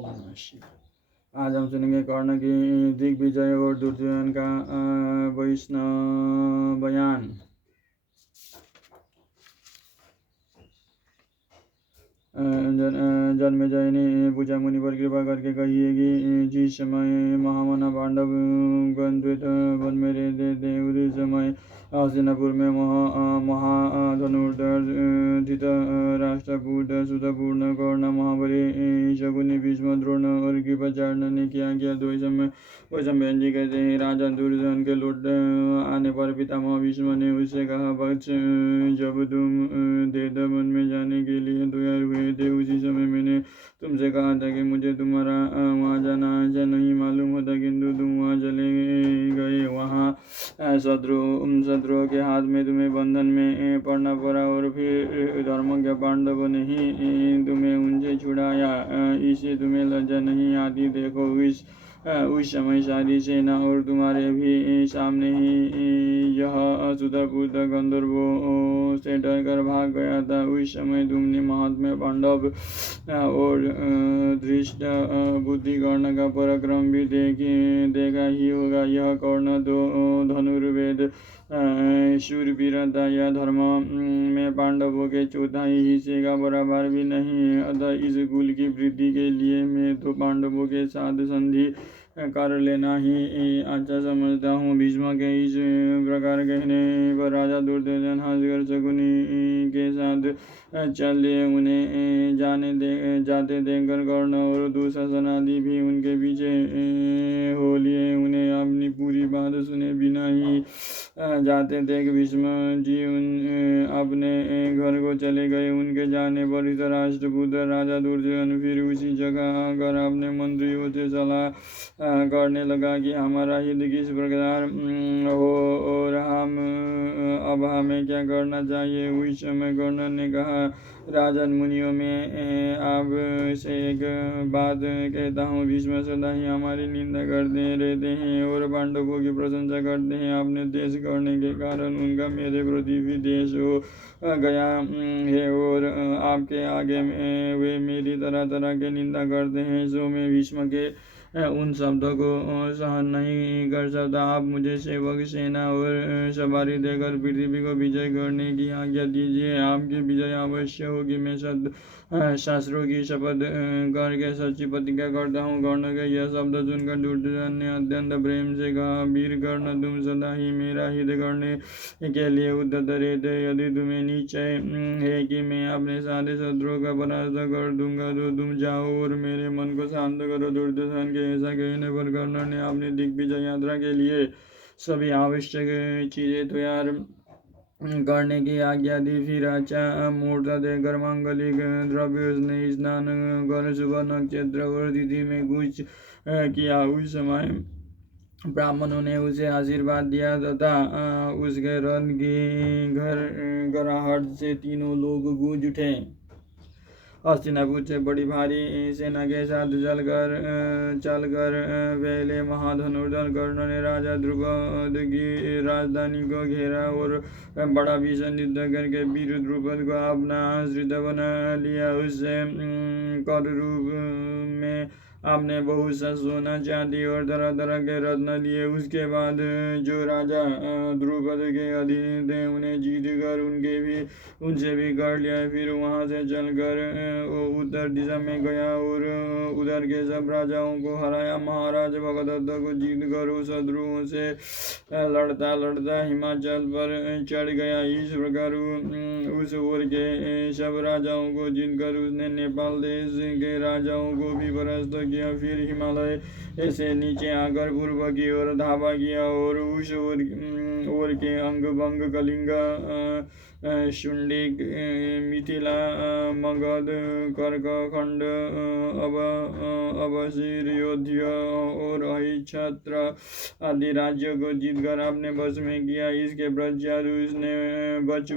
ओम नमः शिवाय। आज हम सुनेंगे कर्ण की दिग्विजय और दुर्योधन का वैष्णव बयान। जन्मेजय ने पूछा, मुनि पर कृपा करके कहिए कि जिस समय महामना पांडव द्वैत वन में रहते थे उस समय हस्तिनापुर में महाधनुर्धर धृतराष्ट्रपुत्र सुतपूर्ण कर्ण महाबली शकुनि भीष्म द्रोण और कृपाचार्य ने क्या किया तो वैशंपायन जी कहते हैं, राजा दुर्योधन के लौट आने पर पितामह भीष्म ने उससे कहा, वत्स, जब तुम दैत्य वन में जाने के लिए तैयार हुए थे उसी समय मैंने तुमसे कहा था कि मुझे तुम्हारा वहाँ जाना अच्छा नहीं मालूम होता, किंतु तुम वहाँ चले गए। वहाँ शत्रुओं के हाथ में तुम्हें बंधन में पड़ना पड़ा और फिर धर्मज्ञ पांडवों ने ही तुम्हें उनसे छुड़ाया। इससे तुम्हें लज्जा नहीं आती? देखो, उस समय सारी सेना और तुम्हारे भी सामने ही यह सुतपुत्र गंधर्वों से डरकर भाग गया था। उस समय तुमने महात्मा पांडव और धृष्ट बुद्धि कर्ण का पराक्रम भी देखा ही होगा। यह कर्ण तो धनुर्वेद शूरवीर था, यह धर्म में पांडवों के चौथाई हिस्से का बराबर भी नहीं। अतः इस कुल की वृद्धि के लिए मैं तो पांडवों के साथ संधि कर लेना ही अच्छा समझता हूँ। भीष्म के इस प्रकार कहने पर राजा दुर्योधन हंसकर शकुनि के साथ चल दिए। उन्हें जाते देखकर कर्ण और दुशासन आदि भी उनके पीछे हो लिए। उन्हें अपनी पूरी बात सुने बिना ही जाते देख भीष्म जी अपने घर को चले गए। उनके जाने पर धृतराष्ट्रपुत्र राजा दुर्योधन फिर उसी जगह आकर अपने मंत्रियों से सलाह करने लगा कि हमारा हित किस प्रकार हो और अब हमें क्या करना चाहिए। उस समय कर्ण ने कहा, राजन मुनियों में आप से एक बात कहता हूँ, भीष्म सदा ही हमारी निंदा करते रहते हैं और पांडवों की प्रशंसा करते हैं। आपने देश करने के कारण उनका मेरे प्रति भी देश हो गया है और आपके आगे वे मेरी तरह तरह के निंदा करते हैं। सो मैं भीष्म के उन शब्दों को सहन नहीं कर सकता। आप मुझे सेवक, सेना और सवारी देकर पृथ्वी को विजय करने की आज्ञा दीजिए। आपकी विजय अवश्य होगी। मैं शास्त्रों की शपथ करके सच्ची प्रतिज्ञा करता हूँ। कर्ण के यह शब्द सुनकर दुर्योधन ने अत्यंत प्रेम से कहा, वीर कर्ण, तुम सदा ही मेरा हित करने के लिए उद्यत रहते। यदि तुम्हें निश्चय है कि मैं अपने सारे शत्रुओं का परास्त कर दूंगा तो तुम जाओ और मेरे मन को शांत करो। दुर्योधन के ऐसा कहने पर कर्ण ने अपनी दिग्विजय यात्रा के लिए सभी आवश्यक चीजें तैयार करने की आज्ञा दी। फिर अच्छा मुहूर्त देकर मांगलिक द्रव्य उसने स्नान कर सुबह नक्षत्र और तिथि में कुछ किया। उस समय ब्राह्मणों ने उसे आशीर्वाद दिया तथा उसके रथ की गराहट से तीनों लोग गूंज उठे। हस्तिनापुर से बड़ी भारी सेना के साथ चलकर पहले महाधनुर्धर कर्ण ने राजा द्रुपद की राजधानी को घेरा और बड़ा भीषण युद्ध करके वीर द्रुपद को अपना आश्रित बना लिया। उससे कर रूप में आपने बहुत सा सोना, चांदी और तरह तरह के रत्न लिए। उसके बाद जो राजा द्रुपद के अधीन थे उन्हें जीत कर उनसे भी कर लिया। फिर वहां से चलकर उत्तर दिशा में गया और उधर के सब राजाओं को हराया। महाराज भगदत्त को जीत कर शत्रुओं से लड़ता लड़ता हिमाचल पर चढ़ गया। इस प्रकार उस ओर के सब राजाओं को जीत कर उसने नेपाल देश के राजाओं को भी परास्त किया। फिर हिमालय से नीचे आकर पूर्व की ओर धावा किया और उस ओर के अंग भंग, कलिंग, शुंडिक, मिथिला, मगध, करकखंड, अवशीर, योध्य और अहिच्छत्र आदि राज्यों को जीतकर अपने वश में किया। इसके पश्चात उसने